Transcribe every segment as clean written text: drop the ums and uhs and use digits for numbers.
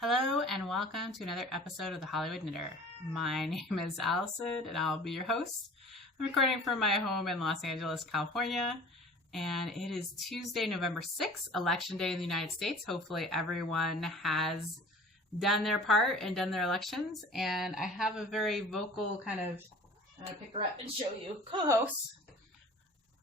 Hello and welcome to another episode of The Hollywood Knitter. My name is Allison and I'll be your host. I'm recording from my home in Los Angeles, California, and it is Tuesday, November 6th, Election Day in the United States. Hopefully everyone has done their part and done their elections, and I have a very vocal kind of, I'm going to pick her up and show you, co-host.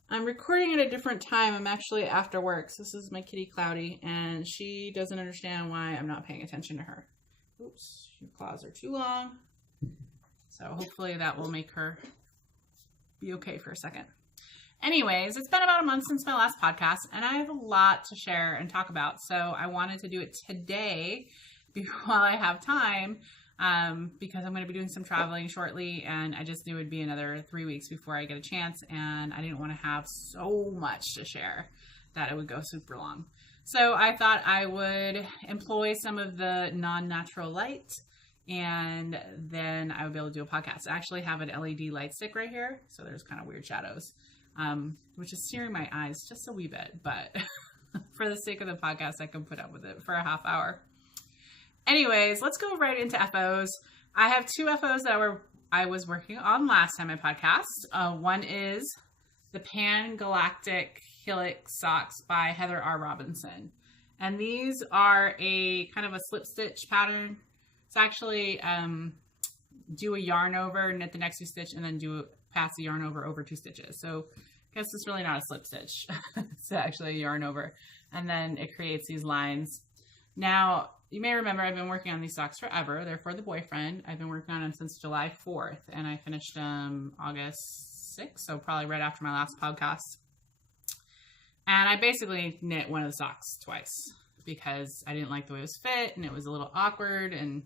I'm recording at a different time. I'm actually after work. So this is my kitty Cloudy, and she doesn't understand why I'm not paying attention to her. Oops, your claws are too long. So hopefully that will make her be okay for a second. Anyways, it's been about a month since my last podcast, and I have a lot to share and talk about. So I wanted to do it today while I have time. Because I'm going to be doing some traveling shortly, and I just knew it'd be another 3 weeks before I get a chance, and I didn't want to have so much to share that it would go super long. So I thought I would employ some of the non-natural light, and then I would be able to do a podcast. I actually have an LED light stick right here, so there's kind of weird shadows, which is searing my eyes just a wee bit, but for the sake of the podcast, I can put up with it for a half hour. Anyways, let's go right into FOs. I have two FOs that I was working on last time I podcast. One is the Pan Galactic Helix Socks by Heather R. Robinson. And these are a kind of a slip stitch pattern. It's actually do a yarn over, knit the next 2 stitch, and then pass the yarn over 2 stitches. So I guess it's really not a slip stitch. It's actually a yarn over. And then it creates these lines. Now, you may remember I've been working on these socks forever. They're for the boyfriend. I've been working on them since July 4th, and I finished them August 6th, so probably right after my last podcast. And I basically knit one of the socks twice because I didn't like the way it was fit, and it was a little awkward, and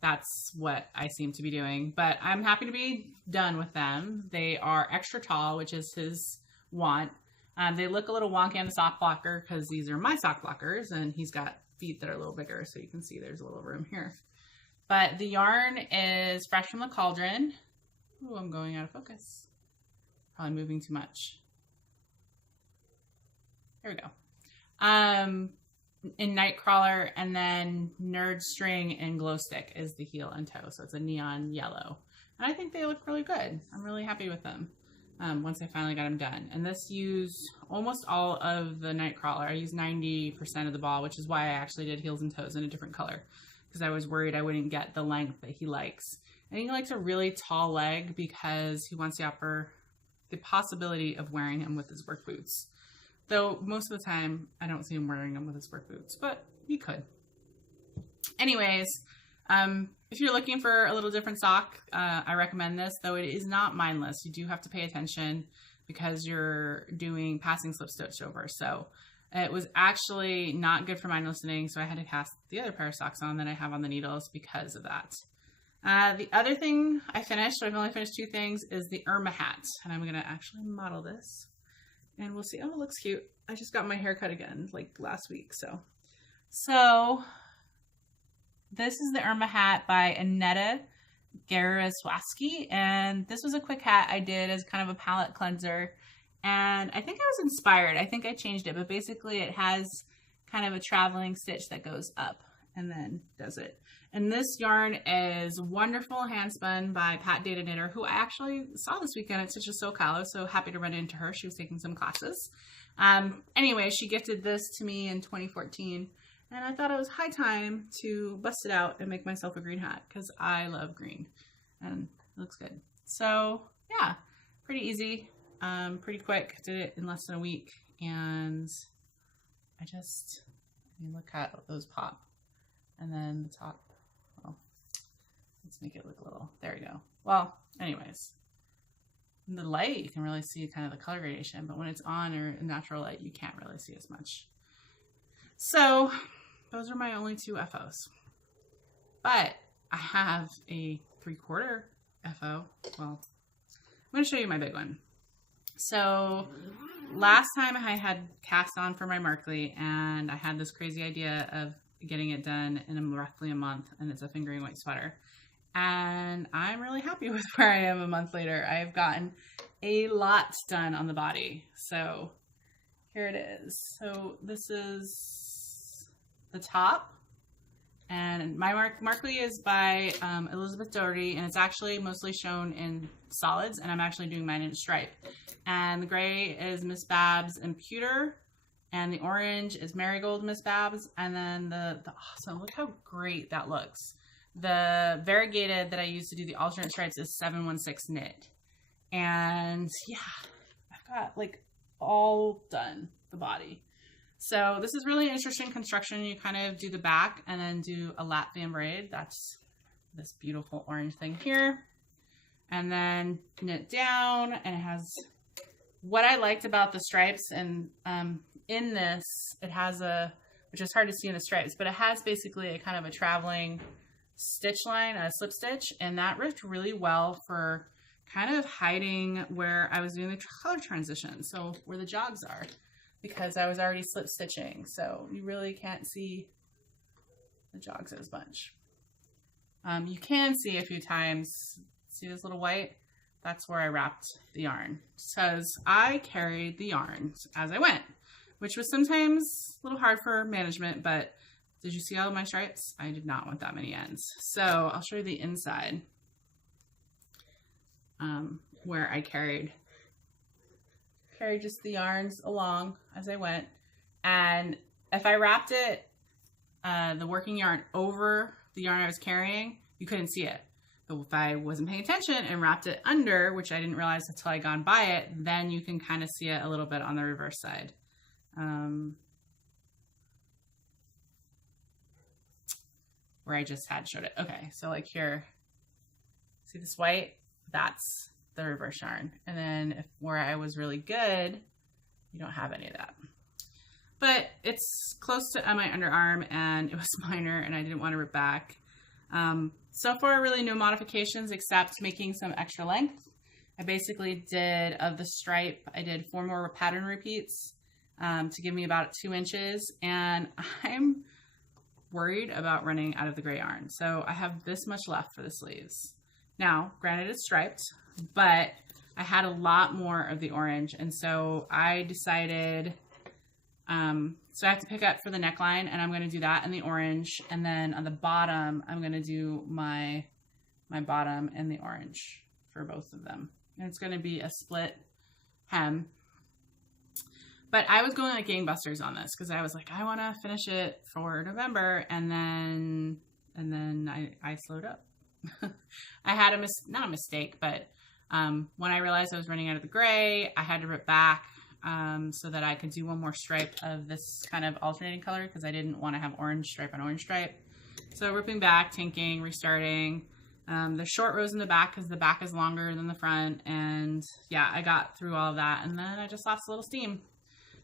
that's what I seem to be doing. But I'm happy to be done with them. They are extra tall, which is his want. They look a little wonky on the sock blocker because these are my sock blockers, and he's got feet that are a little bigger, so you can see there's a little room here. But the yarn is fresh from the cauldron. Oh, I'm going out of focus. Probably moving too much. There we go. In Nightcrawler, and then Nerd String and Glow Stick is the heel and toe, so it's a neon yellow. And I think they look really good. I'm really happy with them. Once I finally got them done. And this used almost all of the Nightcrawler. I used 90% of the ball, which is why I actually did heels and toes in a different color, because I was worried I wouldn't get the length that he likes. And he likes a really tall leg because he wants the possibility of wearing him with his work boots. Though most of the time I don't see him wearing them with his work boots, but he could. Anyways, if you're looking for a little different sock, I recommend this, though it is not mindless. You do have to pay attention because you're doing passing slip stitch over. So it was actually not good for mindless knitting, so I had to cast the other pair of socks on that I have on the needles because of that. The other thing I finished, so I've only finished 2 things, is the Irma hat. And I'm going to actually model this. And we'll see. Oh, it looks cute. I just got my hair cut again, like last week. So this is the Irma hat by Annetta Garaswaski, and this was a quick hat I did as kind of a palette cleanser, and I think I was inspired. I think I changed it, but basically it has kind of a traveling stitch that goes up and then does it. And this yarn is Wonderful Handspun by Pat Data Knitter, who I actually saw this weekend at Stitches SoCal. I was so happy to run into her. She was taking some classes. Anyway, she gifted this to me in 2014. And I thought it was high time to bust it out and make myself a green hat because I love green and it looks good. So yeah, pretty easy, pretty quick. Did it in less than a week, and look at those pop. And then the top, well, let's make it look a little, there we go. Well, anyways, in the light you can really see kind of the color gradation, but when it's on or in natural light you can't really see as much. So those are my only 2 FOs. But I have a 3/4 FO. Well, I'm going to show you my big one. So last time I had cast on for my Markley, and I had this crazy idea of getting it done in roughly a month, and it's a fingering weight sweater. And I'm really happy with where I am a month later. I've gotten a lot done on the body. So here it is. So this is the top, And my Markley is by Elizabeth Doherty, and it's actually mostly shown in solids, and I'm actually doing mine in stripe. And the gray is Miss Babs and Pewter, and the orange is Marigold Miss Babs, and then the awesome, look how great that looks. The variegated that I use to do the alternate stripes is 716 knit. And yeah, I've got like all done the body. So this is really an interesting construction. You kind of do the back and then do a lap van braid. That's this beautiful orange thing here. And then knit down, and it has, what I liked about the stripes, and in this, it has a, which is hard to see in the stripes, but it has basically a kind of a traveling stitch line, a slip stitch, and that worked really well for kind of hiding where I was doing the color transition. So where the jogs are, because I was already slip stitching. So you really can't see the jogs as much. You can see a few times, see this little white? That's where I wrapped the yarn, because I carried the yarn as I went, which was sometimes a little hard for management, but did you see all of my stripes? I did not want that many ends. So I'll show you the inside where I carried just the yarns along as I went. And if I wrapped it, the working yarn over the yarn I was carrying, you couldn't see it. But if I wasn't paying attention and wrapped it under, which I didn't realize until I gone by it, then you can kind of see it a little bit on the reverse side. Where I just had showed it. Okay, so like here, see this white? That's the reverse yarn. And then where I was really good, you don't have any of that. But it's close to my underarm, and it was minor, and I didn't want to rip back. So far, really no modifications except making some extra length. I basically did, of the stripe, I did 4 more pattern repeats to give me about 2 inches, and I'm worried about running out of the gray yarn. So I have this much left for the sleeves. Now, granted it's striped, but I had a lot more of the orange, and so I decided, so I have to pick up for the neckline, and I'm going to do that in the orange, and then on the bottom, I'm going to do my bottom in the orange for both of them. And it's going to be a split hem. But I was going like gangbusters on this because I was like, I want to finish it for November, and then I slowed up. I had not a mistake, but when I realized I was running out of the gray, I had to rip back so that I could do 1 more stripe of this kind of alternating color, because I didn't want to have orange stripe on orange stripe. So ripping back, tinking, restarting. There's short rows in the back because the back is longer than the front, and yeah, I got through all of that, and then I just lost a little steam.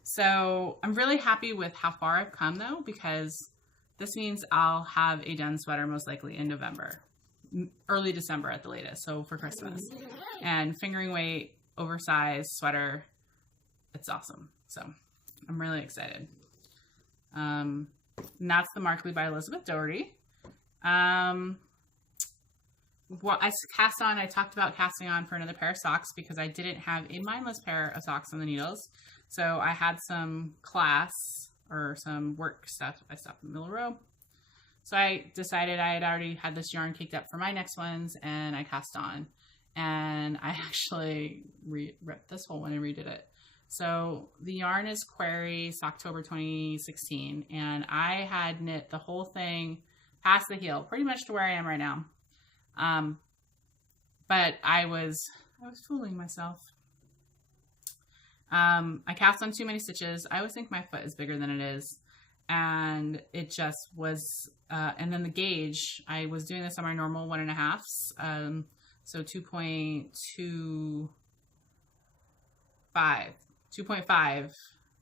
So I'm really happy with how far I've come though, because this means I'll have a done sweater most likely in November, early December at the latest, so for Christmas. And fingering weight, oversized sweater, it's awesome. So I'm really excited. And that's the Markley by Elizabeth Doherty. What I cast on, I talked about casting on for another pair of socks because I didn't have a mindless pair of socks on the needles. So I had some class or some work stuff. I stopped in the middle row. So I decided I had already had this yarn caked up for my next ones, and I cast on. And I actually ripped this whole one and redid it. So the yarn is Query October 2016, and I had knit the whole thing past the heel, pretty much to where I am right now. But I was fooling myself. I cast on too many stitches. I always think my foot is bigger than it is. And it just was, and then the gauge, I was doing this on my normal 1.5s. So 2.5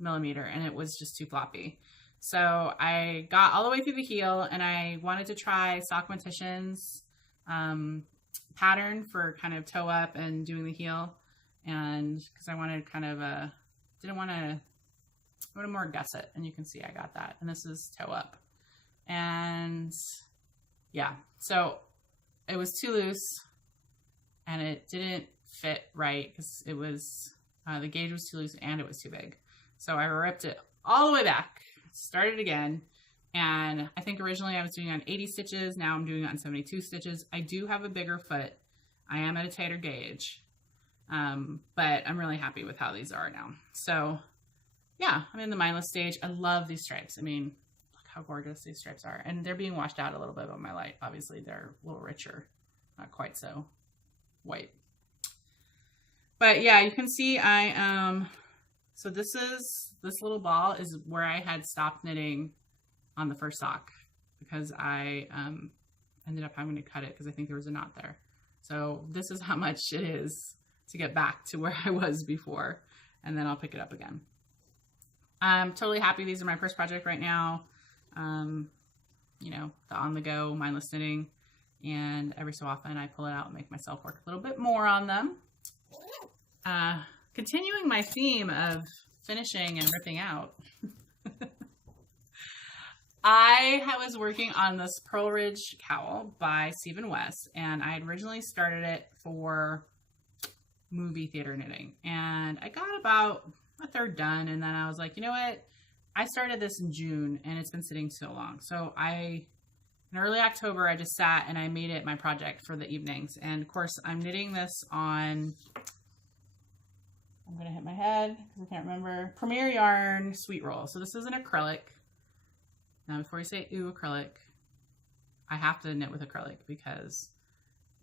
millimeter, and it was just too floppy. So I got all the way through the heel, and I wanted to try Sock Mortician's pattern for kind of toe up and doing the heel, and because I wanted kind of a, I wanted more gusset, and you can see I got that, and this is toe up. And yeah, so it was too loose, and it didn't fit right because it was, the gauge was too loose and it was too big. So I ripped it all the way back, started again, And I think originally I was doing on 80 stitches. Now I'm doing it on 72 stitches. I do have a bigger foot. I am at a tighter gauge. But I'm really happy with how these are now. So yeah, I'm in the mindless stage. I love these stripes. I mean, look how gorgeous these stripes are. And they're being washed out a little bit by my light. Obviously they're a little richer, not quite so white. But yeah, you can see so this little ball is where I had stopped knitting on the first sock because I ended up having to cut it because I think there was a knot there. So this is how much it is to get back to where I was before, and then I'll pick it up again. I'm totally happy. These are my first project right now. You know, the on-the-go mindless knitting, and every so often I pull it out and make myself work a little bit more on them. Continuing my theme of finishing and ripping out. I was working on this Pearl Ridge cowl by Stephen West, and I had originally started it for movie theater knitting, and I got about a third done, and then I was like, you know what? I started this in June, and it's been sitting so long. So in early October, I just sat and I made it my project for the evenings. And of course, I'm knitting this on, I'm going to hit my head because I can't remember, Premier Yarn Sweet Roll. So this is an acrylic. Now, before you say, ooh, acrylic, I have to knit with acrylic because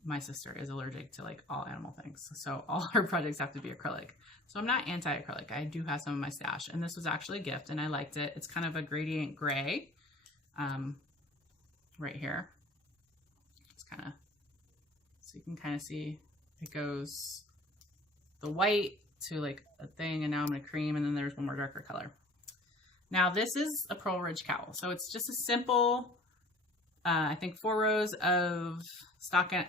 my sister is allergic to like all animal things. So all her projects have to be acrylic. So I'm not anti-acrylic. I do have some in my stash, and this was actually a gift and I liked it. It's kind of a gradient gray, right here. It's kind of, so you can kind of see it goes the white to like a thing, and now I'm going to cream, and then there's one more darker color. Now this is a Pearl Ridge cowl. So it's just a simple, I think 4 rows of stocking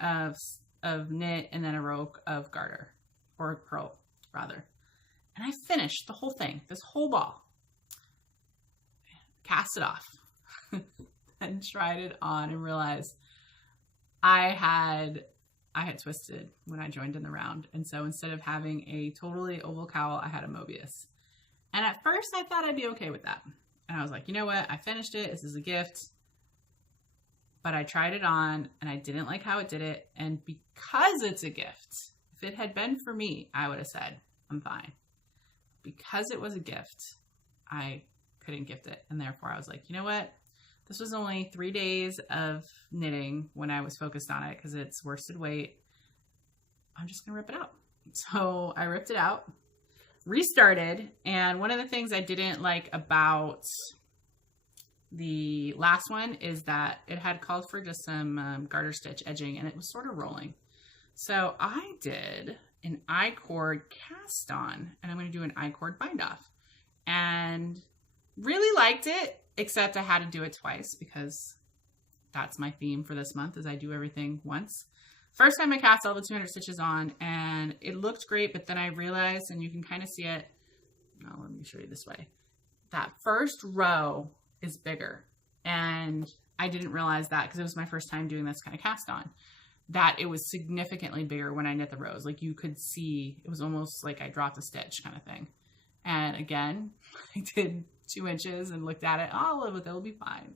of knit and then a row of garter, or purl rather. And I finished the whole thing, this whole ball, cast it off and tried it on and realized I had twisted when I joined in the round. And so instead of having a totally oval cowl, I had a Mobius. And at first I thought I'd be okay with that. And I was like, you know what? I finished it. This is a gift. But I tried it on and I didn't like how it did it. And because it's a gift, if it had been for me, I would have said, I'm fine. Because it was a gift, I couldn't gift it. And therefore I was like, you know what? This was only 3 days of knitting when I was focused on it because it's worsted weight. I'm just going to rip it out. So I ripped it out, restarted. And one of the things I didn't like about the last one is that it had called for just some garter stitch edging, and it was sort of rolling. So I did an I-cord cast on, and I'm going to do an I-cord bind off, and really liked it, except I had to do it twice because that's my theme for this month is I do everything once. First time I cast all the 200 stitches on, and it looked great, but then I realized, and you can kind of see it, oh, let me show you this way, that first row is bigger. And I didn't realize that because it was my first time doing this kind of cast on, that it was significantly bigger when I knit the rows. Like you could see, it was almost like I dropped a stitch kind of thing. And again, I did 2 inches and looked at it. Oh, I'll live with it. It'll be fine.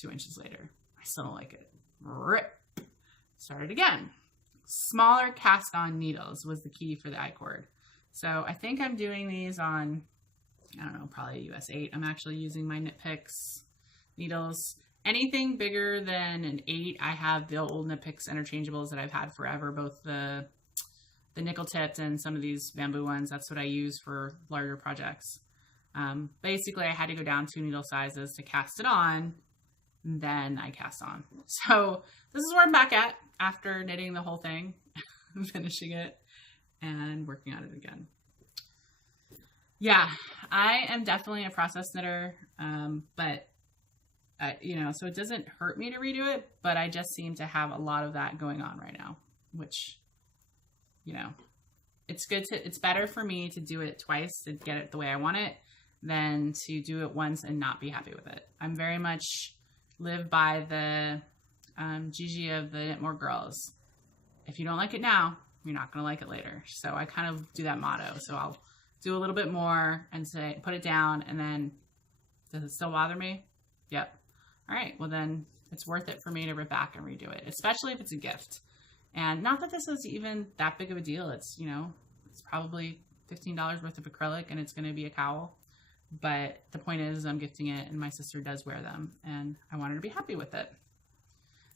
2 inches later, I still don't like it. Rip. Started again. Smaller cast on needles was the key for the I-cord. So I think I'm doing these on, I don't know, probably US 8. I'm actually using my Knit Picks needles. Anything bigger than an 8, I have the old Knit Picks interchangeables that I've had forever, both the nickel tipped and some of these bamboo ones. That's what I use for larger projects. Basically, I had to go down 2 needle sizes to cast it on, and then I cast on. So this is where I'm back at after knitting the whole thing, finishing it, and working on it again. Yeah, I am definitely a process knitter, but you know, so it doesn't hurt me to redo it, but I just seem to have a lot of that going on right now, which, you know, it's better for me to do it twice to get it the way I want it than to do it once and not be happy with it. I'm very much live by the Gigi of the Knit More Girls. If you don't like it now, you're not going to like it later. So I kind of do that motto. So I'll do a little bit more and say, put it down, and then does it still bother me? Yep. All right. Well, then it's worth it for me to rip back and redo it, especially if it's a gift. And not that this is even that big of a deal. It's, it's probably $15 worth of acrylic and it's going to be a cowl. But the point is I'm gifting it and my sister does wear them and I want her to be happy with it.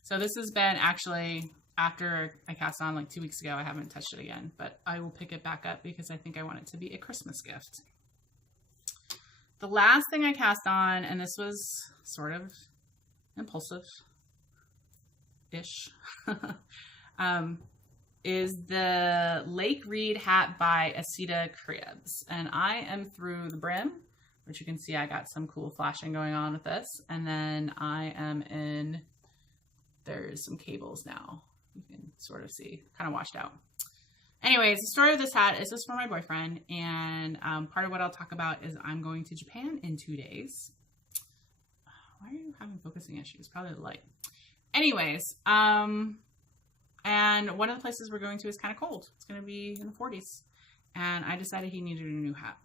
So this has been actually after I cast on like 2 weeks ago. I haven't touched it again, but I will pick it back up because I think I want it to be a Christmas gift. The last thing I cast on, and this was sort of impulsive-ish, is the Lake Reed hat by Asita Cribs. And I am through the brim, which you can see I got some cool flashing going on with this. And then I am in, there's some cables now. You can sort of see, kind of washed out. Anyways, the story of this hat is just for my boyfriend. And part of what I'll talk about is I'm going to Japan in 2 days. Why are you having focusing issues? Probably the light. Anyways, and one of the places we're going to is kind of cold. It's going to be in the 40s. And I decided he needed a new hat.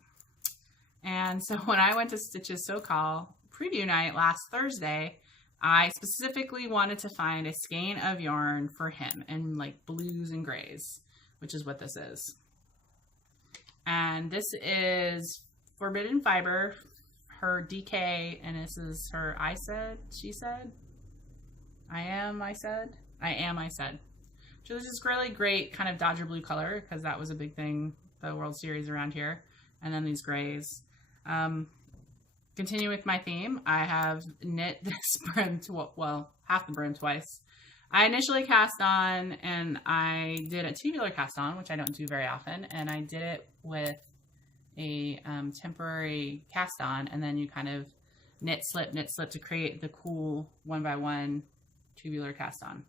And so when I went to Stitches SoCal preview night last Thursday, I specifically wanted to find a skein of yarn for him in like blues and grays, which is what this is. And this is Forbidden Fiber, her DK, and this is her I said, she said, I am, I said. So this is really great kind of Dodger blue color because that was a big thing, the World Series around here. And then these grays. Continue with my theme. I have knit this brim half the brim twice. I initially cast on and I did a tubular cast on, which I don't do very often. And I did it with a temporary cast on, and then you kind of knit slip to create the cool 1x1 tubular cast on.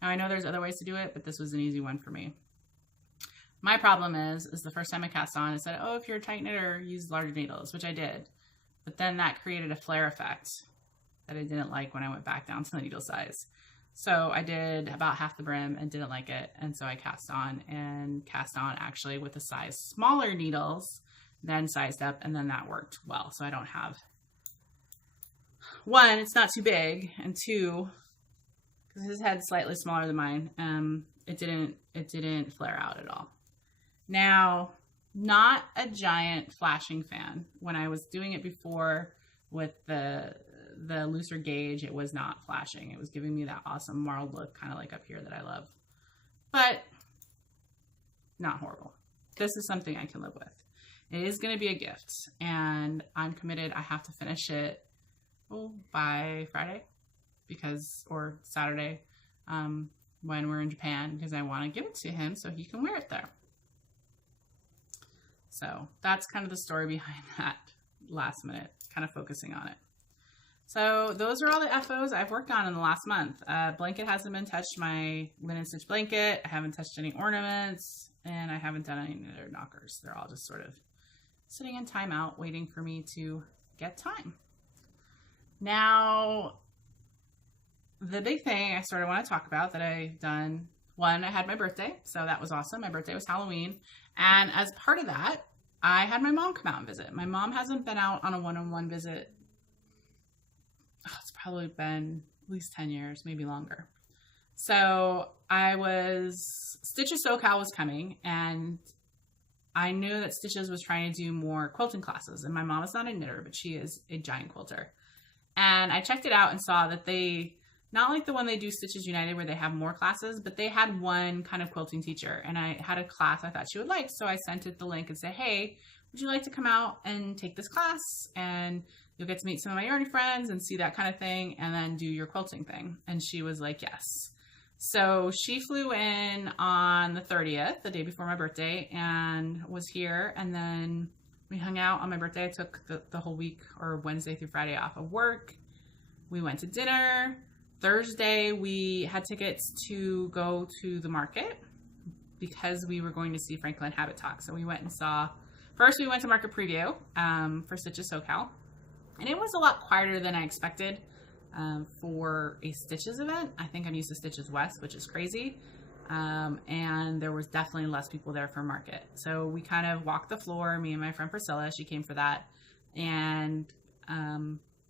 Now I know there's other ways to do it, but this was an easy one for me. My problem is the first time I cast on, it said, oh, if you're a tight knitter, use larger needles, which I did. But then that created a flare effect that I didn't like when I went back down to the needle size. So I did about half the brim and didn't like it. And so I cast on actually with the size smaller needles, then sized up, and then that worked well. So I don't have, one, it's not too big, and two, because his head's slightly smaller than mine, it didn't flare out at all. Now, not a giant flashing fan. When I was doing it before with the looser gauge, it was not flashing. It was giving me that awesome marled look, kind of like up here that I love. But not horrible. This is something I can live with. It is going to be a gift, and I'm committed. I have to finish it by Friday or Saturday when we're in Japan, because I want to give it to him so he can wear it there. So that's kind of the story behind that last minute, kind of focusing on it. So those are all the FOs I've worked on in the last month. Blanket hasn't been touched, my linen stitch blanket. I haven't touched any ornaments, and I haven't done any other knockers. They're all just sort of sitting in timeout, waiting for me to get time. Now, the big thing I sort of want to talk about that I've done, one, I had my birthday, so that was awesome. My birthday was Halloween. And as part of that, I had my mom come out and visit. My mom hasn't been out on a one-on-one visit. It's probably been at least 10 years, maybe longer. So Stitches SoCal was coming, and I knew that Stitches was trying to do more quilting classes. And my mom is not a knitter, but she is a giant quilter. And I checked it out and saw that they, not like the one they do Stitches United where they have more classes, but they had one kind of quilting teacher, and I had a class I thought she would like. So I sent it the link and said, hey, would you like to come out and take this class? And you'll get to meet some of my yarny friends and see that kind of thing, and then do your quilting thing. And she was like, yes. So she flew in on the 30th, the day before my birthday, and was here. And then we hung out on my birthday. I took the whole week, or Wednesday through Friday, off of work. We went to dinner. Thursday, we had tickets to go to the market because we were going to see Franklin Habit Talk. So we went and first we went to Market Preview for Stitches SoCal. And it was a lot quieter than I expected for a Stitches event. I think I'm used to Stitches West, which is crazy. And there was definitely less people there for market. So we kind of walked the floor, me and my friend Priscilla, she came for that. And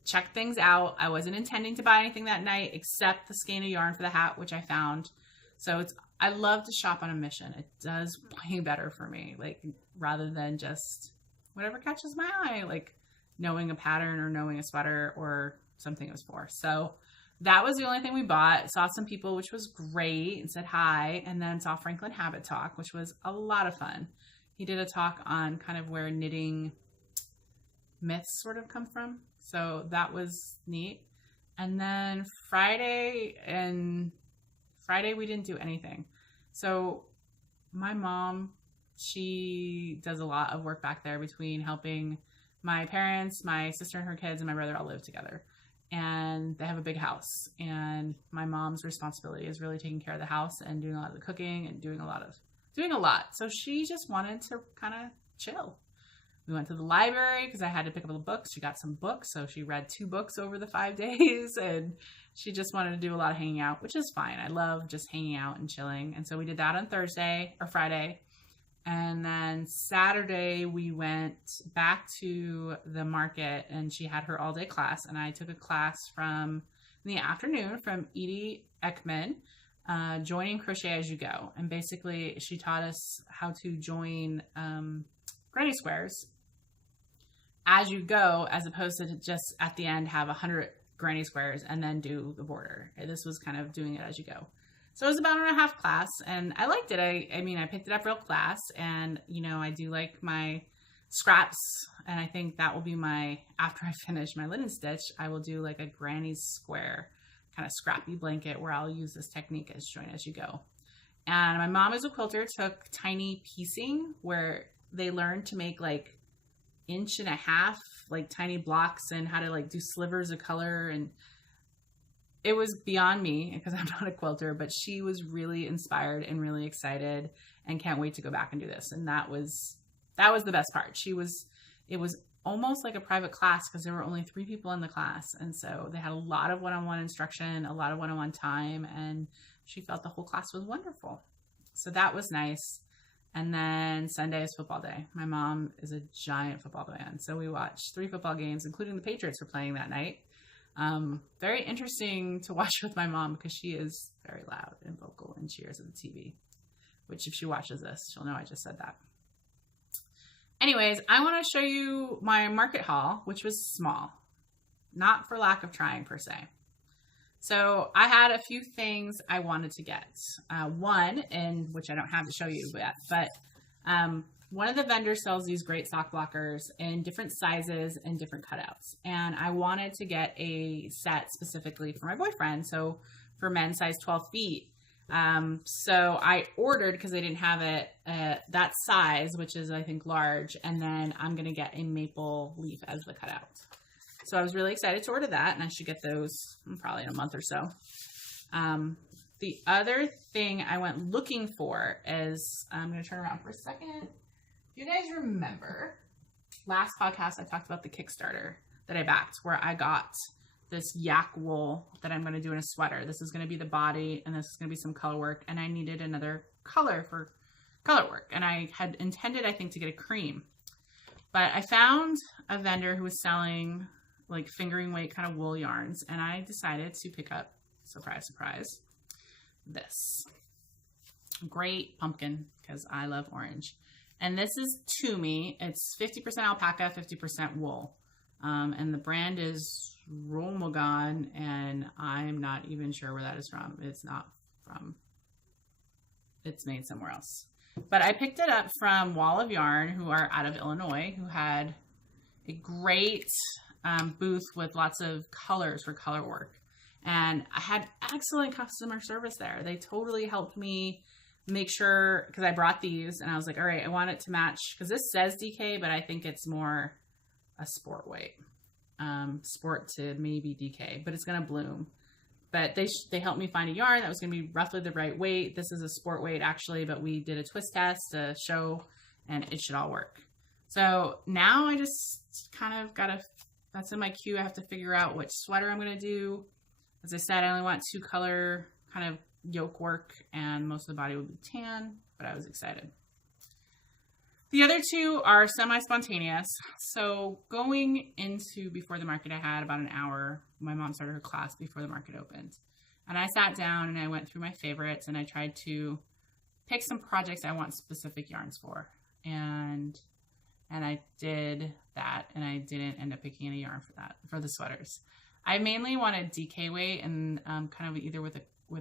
checked things out. I wasn't intending to buy anything that night except the skein of yarn for the hat, which I found. So I love to shop on a mission. It does way better for me, like rather than just whatever catches my eye, like knowing a pattern or knowing a sweater or something it was for. So that was the only thing we bought. Saw some people, which was great, and said hi, and then saw Franklin Habit talk, which was a lot of fun. He did a talk on kind of where knitting myths sort of come from. So that was neat. And then Friday we didn't do anything. So my mom, she does a lot of work back there between helping my parents, my sister and her kids, and my brother all live together. And they have a big house. And my mom's responsibility is really taking care of the house and doing a lot of the cooking and doing a lot. So she just wanted to kind of chill. We went to the library because I had to pick up the books. She got some books, so she read 2 books over the 5 days, and she just wanted to do a lot of hanging out, which is fine. I love just hanging out and chilling. And so we did that on Friday. And then Saturday we went back to the market, and she had her all-day class, and I took a class in the afternoon from Edie Ekman, joining Crochet As You Go. And basically she taught us how to join granny squares as you go, as opposed to just at the end have 100 granny squares and then do the border. This was kind of doing it as you go. So it was about an hour and a half class, and I liked it. I mean, I picked it up real fast, and I do like my scraps, and I think that will be after I finish my linen stitch, I will do like a granny square kind of scrappy blanket where I'll use this technique as join as you go. And my mom, as a quilter, took tiny piecing where they learned to make like 1.5 inch, like tiny blocks, and how to like do slivers of color. And it was beyond me because I'm not a quilter, but she was really inspired and really excited and can't wait to go back and do this. And that was the best part. It was almost like a private class because there were only 3 people in the class. And so they had a lot of one-on-one instruction, a lot of one-on-one time, and she felt the whole class was wonderful. So that was nice. And then Sunday is football day. My mom is a giant football fan. So we watched 3 football games, including the Patriots were playing that night. Very interesting to watch with my mom because she is very loud and vocal and cheers at the TV, which if she watches this, she'll know I just said that. Anyways, I want to show you my market haul, which was small, not for lack of trying per se. So I had a few things I wanted to get. One, and which I don't have to show you yet, but one of the vendors sells these great sock blockers in different sizes and different cutouts. And I wanted to get a set specifically for my boyfriend. So for men size 12 feet. So I ordered, because they didn't have it, that size, which is I think large. And then I'm going to get a maple leaf as the cutout. So I was really excited to order that, and I should get those probably in a month or so. The other thing I went looking for is, I'm going to turn around for a second. You guys remember last podcast I talked about the Kickstarter that I backed, where I got this yak wool that I'm going to do in a sweater. This is going to be the body, and this is going to be some color work, and I needed another color for color work. And I had intended, I think, to get a cream. But I found a vendor who was selling like fingering weight kind of wool yarns, and I decided to pick up, surprise, surprise, this great pumpkin, because I love orange. And this is Tumi. It's 50% alpaca, 50% wool. And the brand is Romogan, and I'm not even sure where that is from. It's not from, it's made somewhere else. But I picked it up from Wall of Yarn, who are out of Illinois, who had a great booth with lots of colors for color work. And I had excellent customer service there. They totally helped me make sure, because I brought these and I was like, all right, I want it to match, because this says DK, but I think it's more a sport weight, sport to maybe DK, but it's going to bloom. But they helped me find a yarn that was going to be roughly the right weight. This is a sport weight actually, but we did a twist test to show, and it should all work. So now I just kind of that's in my queue. I have to figure out which sweater I'm going to do. As I said, I only want 2 color kind of yoke work, and most of the body would be tan, but I was excited. The other two are semi-spontaneous. So going into before the market, I had about an hour. My mom started her class before the market opened. And I sat down and I went through my favorites and I tried to pick some projects I want specific yarns for. And I did that, and I didn't end up picking any yarn for that, for the sweaters. I mainly wanted DK weight and kind of either with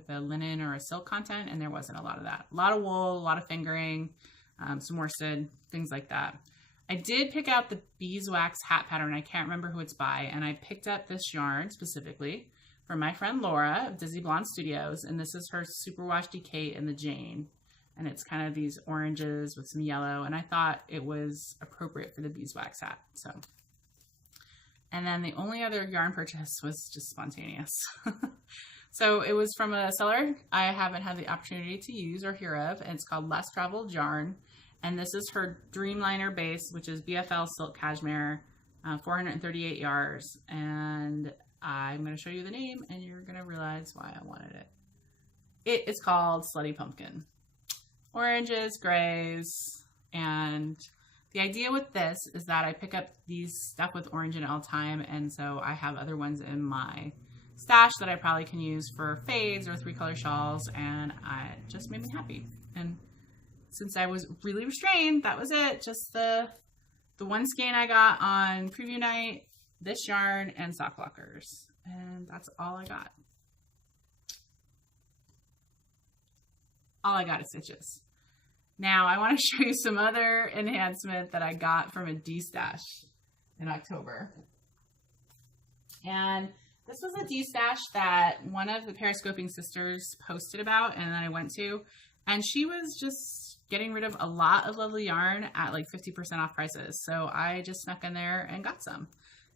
a linen or a silk content, and there wasn't a lot of that. A lot of wool, a lot of fingering, some worsted, things like that. I did pick out the beeswax hat pattern. I can't remember who it's by, and I picked up this yarn specifically from my friend Laura of Dizzy Blonde Studios, and this is her Superwash DK in the Jane. And it's kind of these oranges with some yellow, and I thought it was appropriate for the beeswax hat. So, and then the only other yarn purchase was just spontaneous. So it was from a seller I haven't had the opportunity to use or hear of, and it's called Less Traveled Yarn. And this is her Dreamliner base, which is BFL silk cashmere, 438 yards. And I'm going to show you the name, and you're going to realize why I wanted it. It is called Slutty Pumpkin. Oranges, grays, and the idea with this is that I pick up these stuff with orange in it all the time, and so I have other ones in my stash that I probably can use for fades or 3-color shawls, and it just made me happy. And since I was really restrained, that was it. Just the one skein I got on preview night, this yarn, and sock blockers, and that's all I got. All I got is stitches. Now I want to show you some other enhancement that I got from a D-stash in October. And this was a D-stash that one of the Periscoping sisters posted about and that I went to. And she was just getting rid of a lot of lovely yarn at like 50% off prices. So I just snuck in there and got some.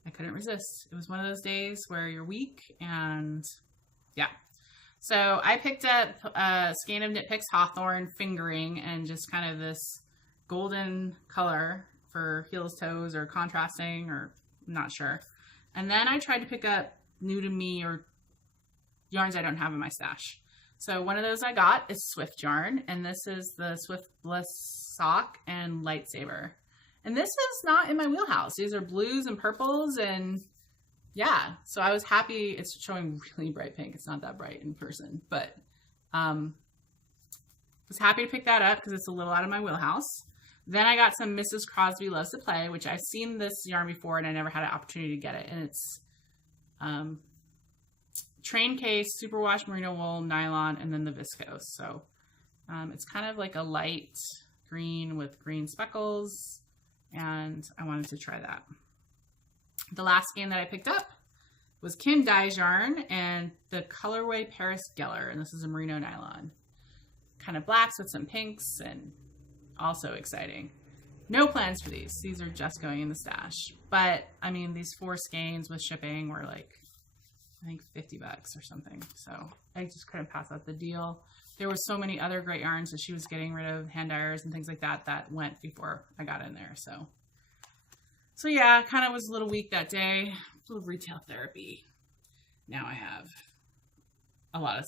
I couldn't resist. It was one of those days where you're weak, and yeah. So I picked up a skein of Knit Picks Hawthorne fingering and just kind of this golden color for heels, toes, or contrasting, or I'm not sure. And then I tried to pick up new to me or yarns I don't have in my stash. So one of those I got is Swift yarn, and this is the Swift Bliss sock and lightsaber. And this is not in my wheelhouse. These are blues and purples, and yeah, so I was happy. It's showing really bright pink. It's not that bright in person, but was happy to pick that up because it's a little out of my wheelhouse. Then I got some Mrs. Crosby Loves to Play, which I've seen this yarn before and I never had an opportunity to get it. And it's train case, superwash merino wool, nylon, and then the viscose. So it's kind of like a light green with green speckles, and I wanted to try that. The last skein that I picked up was Kim Dye's yarn and the colorway Paris Geller, and this is a merino nylon. Kind of blacks with some pinks, and also exciting. No plans for these. These are just going in the stash. But, I mean, these 4 skeins with shipping were like, I think $50 or something. So I just couldn't pass up the deal. There were so many other great yarns that she was getting rid of, hand dyers and things like that, that went before I got in there. So yeah, kind of was a little weak that day. A little retail therapy. Now I have a lot of,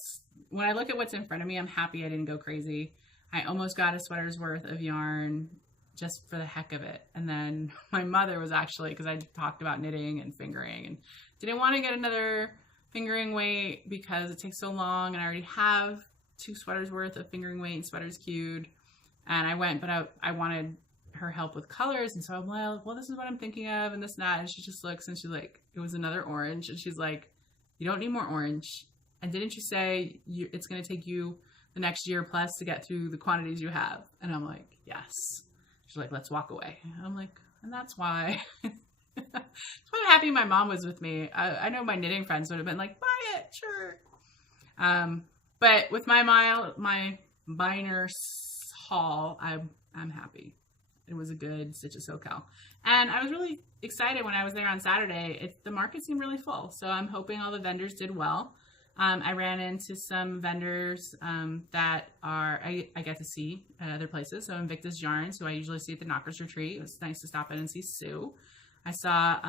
when I look at what's in front of me, I'm happy I didn't go crazy. I almost got a sweater's worth of yarn just for the heck of it. And then my mother was actually, because I talked about knitting and fingering and didn't want to get another fingering weight because it takes so long, and I already have 2 sweaters worth of fingering weight and sweaters queued. And I went, but I wanted her help with colors, and so I'm like, well, this is what I'm thinking of, and this and that. And she just looks and she's like, it was another orange, and she's like, you don't need more orange. And didn't you say it's going to take you the next year plus to get through the quantities you have? And I'm like, yes. She's like, let's walk away. And I'm like, and that's why. That's why I'm happy my mom was with me. I know my knitting friends would have been like, buy it, sure. But with my minor haul, I'm happy. It was a good Stitches SoCal. And I was really excited when I was there on Saturday. The market seemed really full. So I'm hoping all the vendors did well. I ran into some vendors that I get to see at other places. So Invictus Yarns, who I usually see at the Knockers Retreat. It was nice to stop in and see Sue. I saw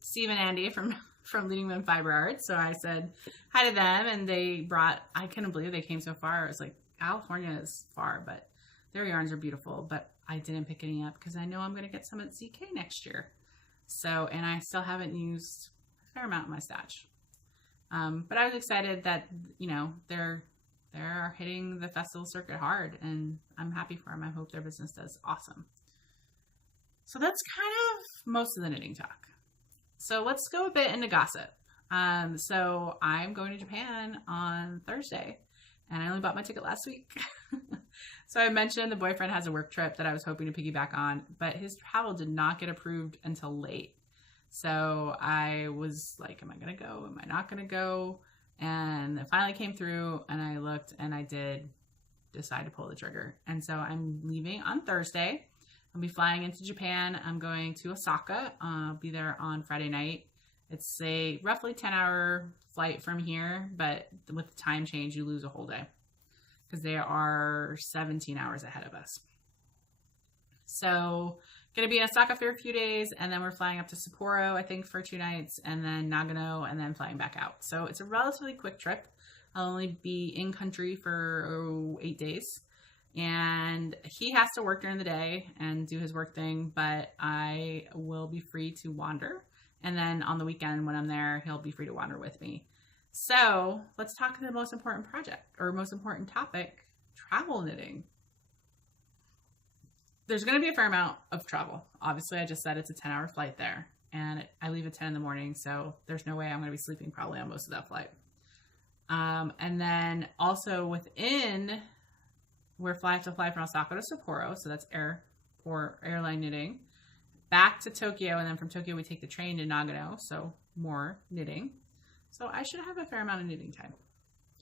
Steve and Andy from Leading Them Fiber Arts. So I said hi to them, and they brought, I couldn't believe they came so far. It was like California is far, but their yarns are beautiful. But I didn't pick any up because I know I'm going to get some at ZK next year. So, and I still haven't used a fair amount in my stash. But I was excited that, you know, they're hitting the festival circuit hard, and I'm happy for them. I hope their business does awesome. So that's kind of most of the knitting talk. So let's go a bit into gossip. So I'm going to Japan on Thursday, and I only bought my ticket last week. So I mentioned the boyfriend has a work trip that I was hoping to piggyback on, but his travel did not get approved until late. So I was like, am I going to go? Am I not going to go? And it finally came through, and I looked, and I did decide to pull the trigger. And so I'm leaving on Thursday. I'll be flying into Japan. I'm going to Osaka. I'll be there on Friday night. It's a roughly 10-hour flight from here, but with the time change, you lose a whole day because they are 17 hours ahead of us. So going to be in Osaka for a few days, and then we're flying up to Sapporo, I think, for 2 nights, and then Nagano, and then flying back out. So it's a relatively quick trip. I'll only be in country for 8 days. And he has to work during the day and do his work thing, but I will be free to wander. And then on the weekend when I'm there, he'll be free to wander with me. So let's talk the most important project or most important topic, travel knitting. There's going to be a fair amount of travel. Obviously, I just said it's a 10-hour flight there, and I leave at 10 in the morning. So there's no way I'm going to be sleeping probably on most of that flight. And then also within, I have to fly from Osaka to Sapporo. So that's airline knitting. Back to Tokyo, and then from Tokyo we take the train to Nagano, so more knitting. So I should have a fair amount of knitting time.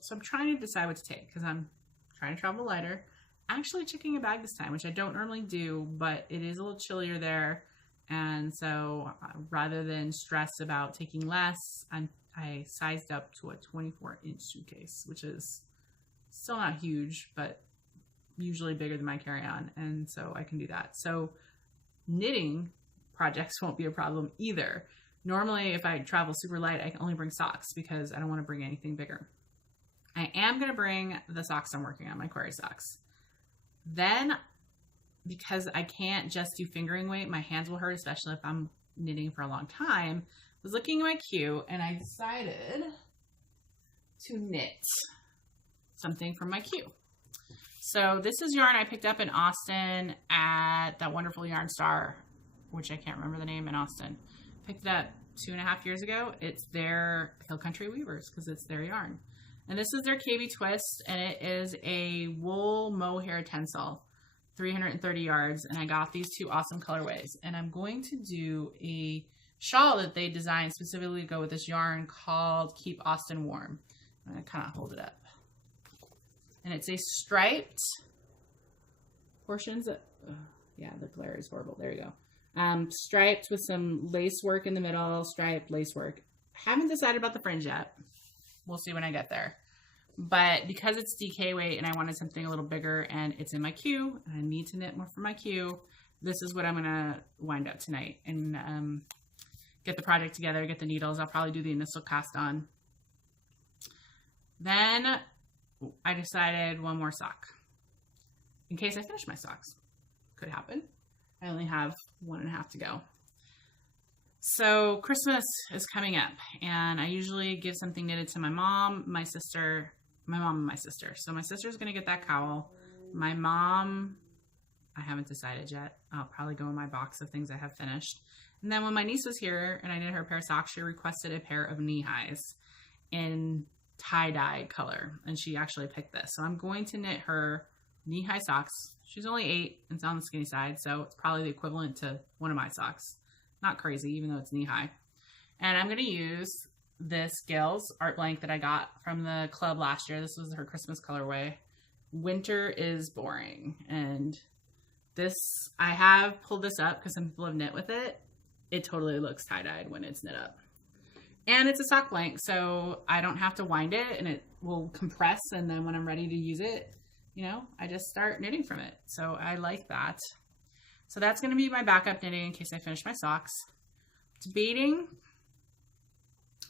So I'm trying to decide what to take because I'm trying to travel lighter. Actually checking a bag this time, which I don't normally do, but it is a little chillier there, and so rather than stress about taking less, I sized up to a 24-inch suitcase, which is still not huge, but usually bigger than my carry-on, and so I can do that. So knitting projects won't be a problem either. Normally, if I travel super light, I can only bring socks because I don't want to bring anything bigger. I am going to bring the socks I'm working on, my query socks. Then, because I can't just do fingering weight, my hands will hurt, especially if I'm knitting for a long time. I was looking at my queue, and I decided to knit something from my queue. So this is yarn I picked up in Austin at that wonderful Yarn Star, which I can't remember the name in Austin. Picked it up 2.5 years ago. It's their Hill Country Weavers because it's their yarn. And this is their KB Twist, and it is a wool mohair tencel, 330 yards. And I got these 2 awesome colorways. And I'm going to do a shawl that they designed specifically to go with this yarn called Keep Austin Warm. I'm going to kind of hold it up. And it's a striped portions. Yeah, the glare is horrible. There you go. Striped with some lace work in the middle, striped lace work. Haven't decided about the fringe yet. We'll see when I get there. But because it's DK weight and I wanted something a little bigger and it's in my queue, and I need to knit more for my queue, this is what I'm going to wind up tonight and get the project together, get the needles. I'll probably do the initial cast on. Then I decided one more sock in case I finish my socks. Could happen. I only have 1.5 to go. So Christmas is coming up, and I usually give something knitted to my mom, my mom and my sister. So my sister's going to get that cowl. My mom, I haven't decided yet. I'll probably go in my box of things I have finished. And then when my niece was here and I knit her a pair of socks, she requested a pair of knee highs in tie-dye color, and she actually picked this. So I'm going to knit her knee-high socks. She's only 8 and it's on the skinny side, so it's probably the equivalent to one of my socks. Not crazy, even though it's knee-high. And I'm going to use this Gales art blank that I got from the club last year. This was her Christmas colorway. Winter is boring. And this, I have pulled this up because some people have knit with it. It totally looks tie-dyed when it's knit up. And it's a sock blank, so I don't have to wind it, and it will compress, and then when I'm ready to use it, you know, I just start knitting from it. So I like that. So that's going to be my backup knitting in case I finish my socks. Debating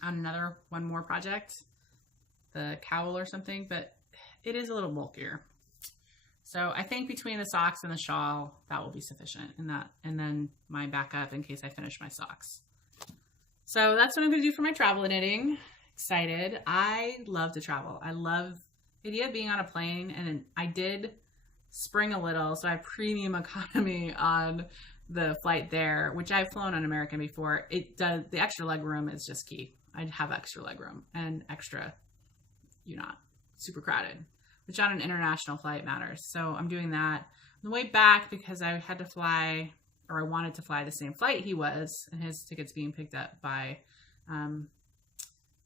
on one more project, the cowl or something, but it is a little bulkier. So I think between the socks and the shawl, that will be sufficient in that. And then my backup in case I finish my socks. So that's what I'm going to do for my travel knitting. Excited. I love to travel. I love the idea of being on a plane. And I did spring a little. So I have premium economy on the flight there, which I've flown on American before. It does, the extra leg room is just key. I'd have extra leg room and extra, you're not super crowded, which on an international flight matters. So I'm doing that. On the way back, because I had to fly, or I wanted to fly the same flight he was, and his ticket's being picked up by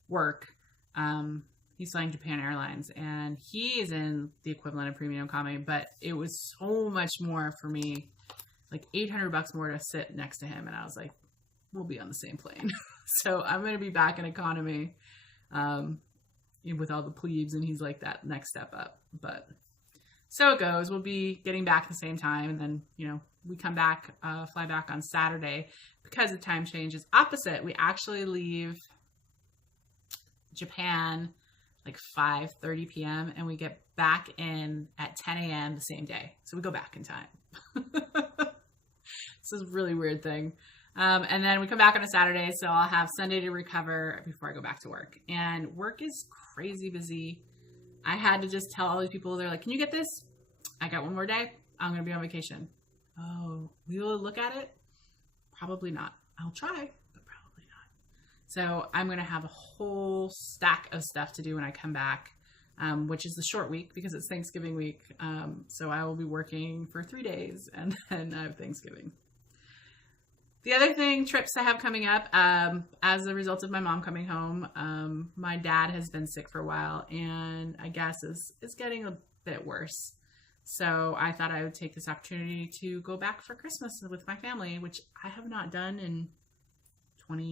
work. He's flying Japan Airlines, and he is in the equivalent of premium economy, but it was so much more for me, like $800 more to sit next to him. And I was like, we'll be on the same plane. So I'm going to be back in economy with all the plebes, and he's like that next step up. But so it goes. We'll be getting back at the same time, and then, you know, we come back, fly back on Saturday because the time change is opposite. We actually leave Japan like 5:30 p.m. and we get back in at 10 a.m. the same day. So we go back in time. This is a really weird thing. And then we come back on a Saturday, so I'll have Sunday to recover before I go back to work. And work is crazy busy. I had to just tell all these people, they're like, can you get this? I got one more day. I'm going to be on vacation. Oh, we will look at it? Probably not. I'll try, but probably not. So I'm going to have a whole stack of stuff to do when I come back, which is the short week because it's Thanksgiving week. So I will be working for 3 days and then I have Thanksgiving. The other thing, trips I have coming up, as a result of my mom coming home, my dad has been sick for a while and I guess is getting a bit worse. So I thought I would take this opportunity to go back for Christmas with my family, which I have not done in 20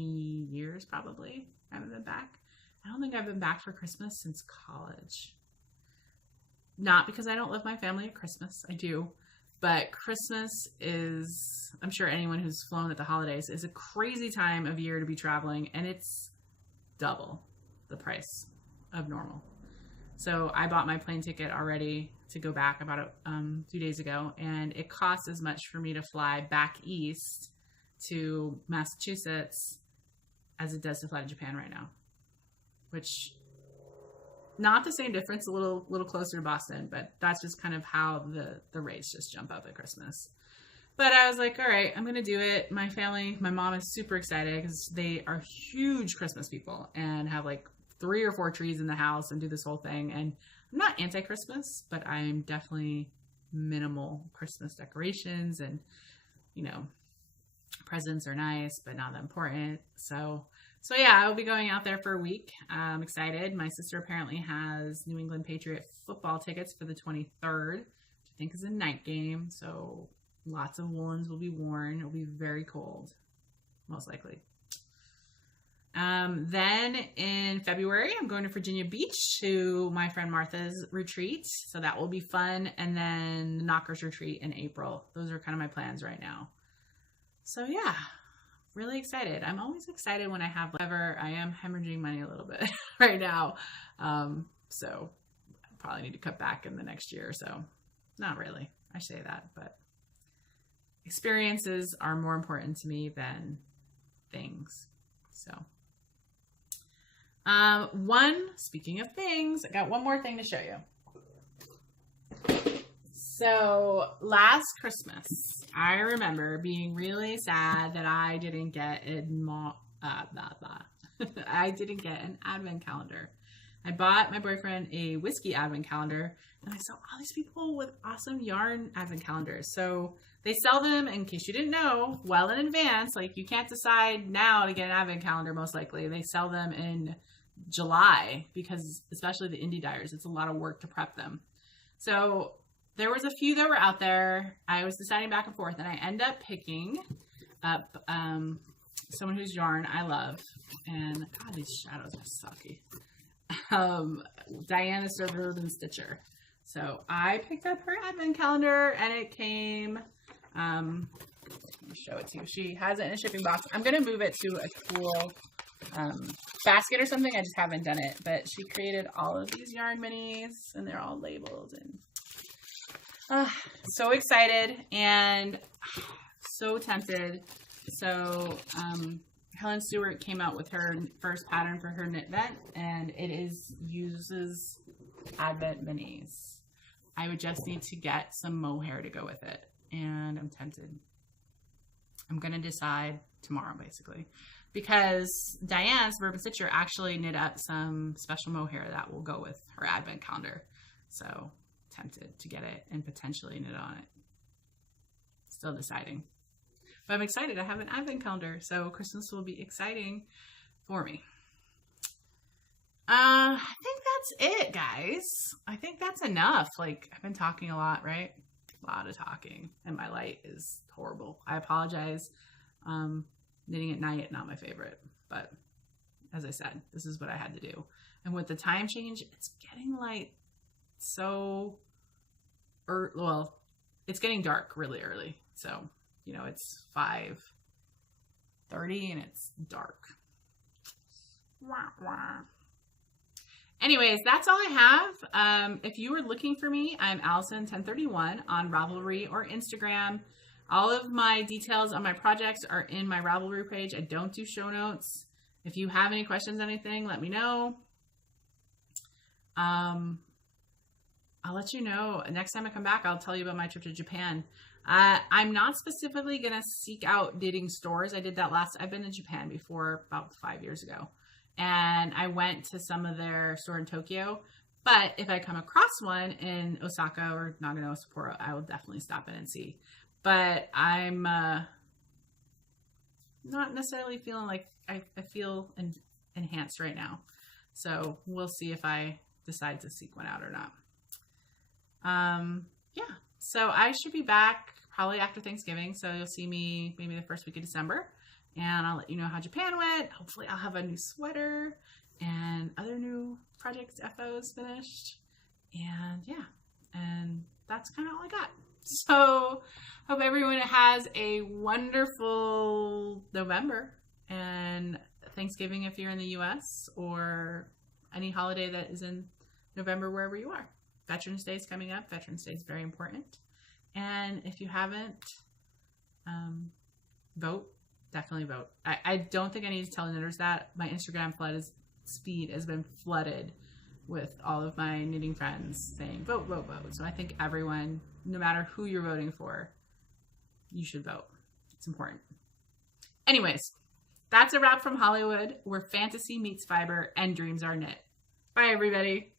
years, probably. I haven't been back. I don't think I've been back for Christmas since college. Not because I don't love my family at Christmas. I do. But Christmas is, I'm sure anyone who's flown at the holidays, is a crazy time of year to be traveling, and it's double the price of normal. So I bought my plane ticket already to go back about 2 days ago, and it costs as much for me to fly back east to Massachusetts as it does to fly to Japan right now, which not the same difference, a little closer to Boston, but that's just kind of how the rates just jump up at Christmas. But I was like, all right, I'm going to do it. My family, my mom is super excited because they are huge Christmas people and have like 3 or 4 trees in the house and do this whole thing. And I'm not anti-Christmas, but I'm definitely minimal Christmas decorations, and, you know, presents are nice, but not that important. So yeah, I will be going out there for a week. I'm excited. My sister apparently has New England Patriot football tickets for the 23rd, which I think is a night game. So lots of woolens will be worn. It'll be very cold, most likely. Then in February, I'm going to Virginia Beach to my friend Martha's retreat. So that will be fun. And then the Knockers retreat in April. Those are kind of my plans right now. So yeah, really excited. I'm always excited when I have, however, I am hemorrhaging money a little bit right now. So I probably need to cut back in the next year or so. Not really. I say that, but experiences are more important to me than things. So speaking of things, I got one more thing to show you. So last Christmas, I remember being really sad that I didn't get I didn't get an advent calendar. I bought my boyfriend a whiskey advent calendar, and I saw all these people with awesome yarn advent calendars. So they sell them, in case you didn't know, well in advance. Like, you can't decide now to get an advent calendar, most likely. They sell them in July because, especially the indie dyers, it's a lot of work to prep them. So there was a few that were out there. I was deciding back and forth, and I end up picking up someone whose yarn I love. And God, these shadows are sucky. Diana Suburban Stitcher. So I picked up her advent calendar, and it came. Let me show it to you. She has it in a shipping box. I'm gonna move it to a cool basket or something. I just haven't done it. But she created all of these yarn minis, and they're all labeled. And So excited and so tempted. So Helen Stewart came out with her first pattern for her knit vent, and it uses Advent minis. I would just need to get some mohair to go with it, and I'm tempted. I'm gonna decide tomorrow, basically, because Diane's Verb and Stitcher actually knit up some special mohair that will go with her Advent calendar. So tempted to get it and potentially knit on it. Still deciding. But I'm excited. I have an Advent calendar, so Christmas will be exciting for me. I think that's it, guys. I think that's enough. Like, I've been talking a lot, right? A lot of talking, and my light is horrible. I apologize. Knitting at night, not my favorite, but as I said, this is what I had to do. And with the time change, it's getting like well, it's getting dark really early. So, you know, it's 5:30 and it's dark. Wah, wah. Anyways, that's all I have. If you were looking for me, I'm Allison1031 on Ravelry or Instagram. All of my details on my projects are in my Ravelry page. I don't do show notes. If you have any questions, anything, let me know. I'll let you know. Next time I come back, I'll tell you about my trip to Japan. I'm not specifically going to seek out knitting stores. I did that I've been in Japan before, about 5 years ago. And I went to some of their store in Tokyo. But if I come across one in Osaka or Nagano, Sapporo, I will definitely stop in and see. But I'm not necessarily feeling like I feel enhanced right now. So we'll see if I decide to seek one out or not. Yeah, so I should be back probably after Thanksgiving. So you'll see me maybe the first week of December. And I'll let you know how Japan went. Hopefully I'll have a new sweater and other new projects, FOs finished. And yeah, and that's kind of all I got. So hope everyone has a wonderful November and Thanksgiving if you're in the US, or any holiday that is in November wherever you are. Veterans Day is coming up. Veterans Day is very important. And if you haven't, vote. Definitely vote. I don't think I need to tell knitters that. My Instagram feed has been flooded with all of my knitting friends saying, vote, vote, vote. So I think everyone, no matter who you're voting for, you should vote. It's important. Anyways, that's a wrap from Hollywood, where fantasy meets fiber and dreams are knit. Bye, everybody.